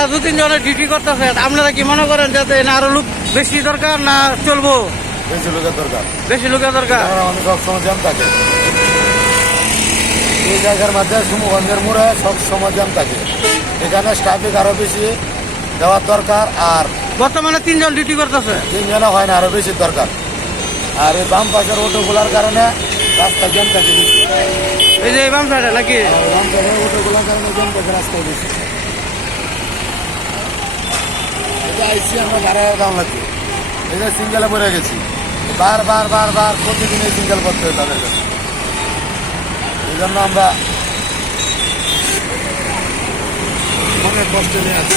তারা 2-3 জনের ডিউটি করতেছে, আপনারা কি মনে করেন যাতে না আরো লোক বেশি দরকার না চলবো? বেশি লোকের দরকার, বেশি লোকের দরকার। আমাদের সবসময় জ্যাম থাকে এই জায়গার মধ্যে, সুমগঞ্জের মোড়ে সবসময় জ্যাম থাকে। এখানে ট্রাফিক আরো বেশি দেওয়ার দরকার। আর বর্তমানে 3 জন ডিউটি করতেছে, 3 জনে হয় না, আরো বেশি দরকার। আর এই বাম পাশের অটোগুলার কারণে রাস্তা জ্যাম থাকে বেশি। এই যে এই বাম সাইডে নাকি? বাম পাশের অটোগুলার কারণে জ্যাম থাকে রাস্তায় বেশি। এটা আইসি আমরা ভাড়া দাম লাগছে, এটা সিঙ্গেলে পড়ে গেছি, বার প্রতিদিন এই সিঙ্গেল করতে হয় তাদের কাছে। এই জন্য আমরা অনেক কষ্ট নিয়ে আছি।